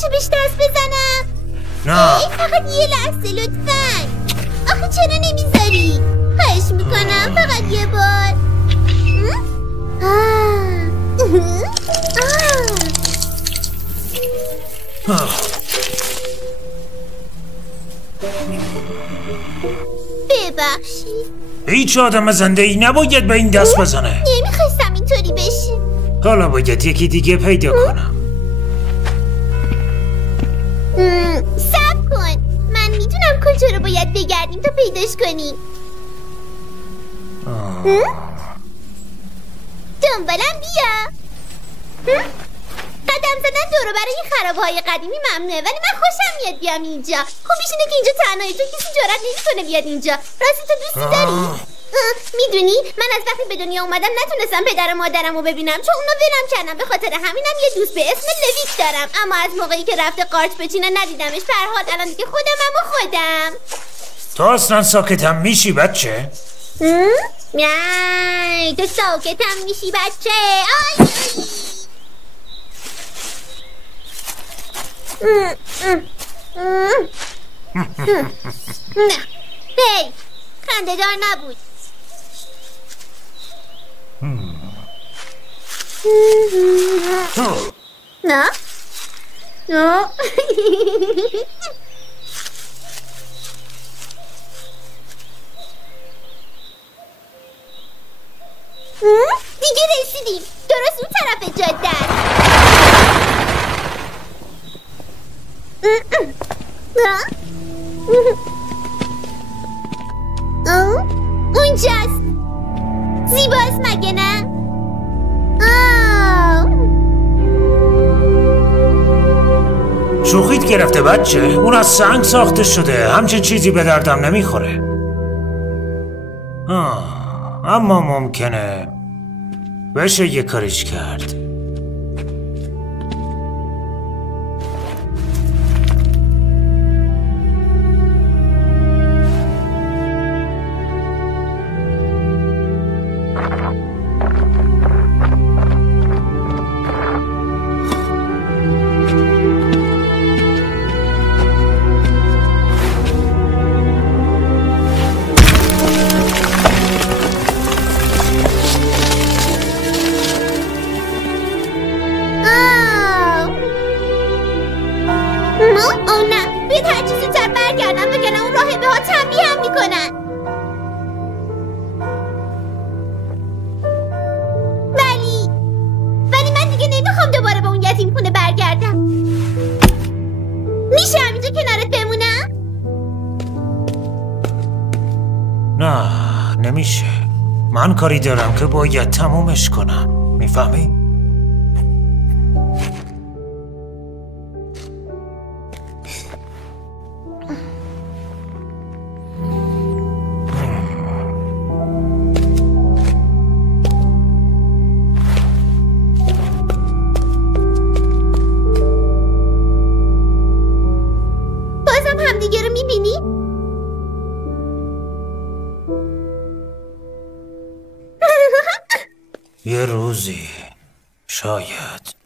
میشه بهش دست بزنم؟ نه فقط یه لحظه لطفاً. آخه چرا نمیذاری؟ خواهش میکنم فقط یه بار. ببخشید. هیچ آدم زنده ای نباید به این دست بزنه. نمیخواستم اینطوری بشه. حالا باید یکی دیگه پیدا کنم. صبر کن، من میدونم کجا رو باید بگردیم تا پیداش کنیم. دنبالم بیا. قدم زدن دورو برای خرابه‌های قدیمی ممنوعه، ولی من خوشم میاد بیام اینجا. خوبیش اینه که اینجا تنهایی، تو کسی جرئت نمیکنه بیاد اینجا. راستی تو دوستی داری؟ میدونی من از وقتی به دنیا اومدم نتونستم پدر و مادرم رو ببینم، چون اونا ولم کردن. به خاطر همینم یه دوست به اسم لویک دارم، اما از موقعی که رفته قارچ بچینه ندیدمش. به هر حال الان دیگه خودمم و خودم. تو اصلا ساکتم میشی بچه؟ نه تو ساکتم میشی بچه. آی هی خنده‌دار نبود. نه نه دیگه رسیدیم، درست اون طرف جاده اونجاست. زیباست مگه نه؟ شوخیت گرفته بچه، اون از سنگ ساخته شده، همچین چیزی به دردم نمیخوره. اما ممکنه بشه یه کاریش کرد. نه نمیشه، من کاری دارم که باید تمومش کنم، میفهمی؟ بازم همدیگه رو میبینی؟ یه روزی شاید.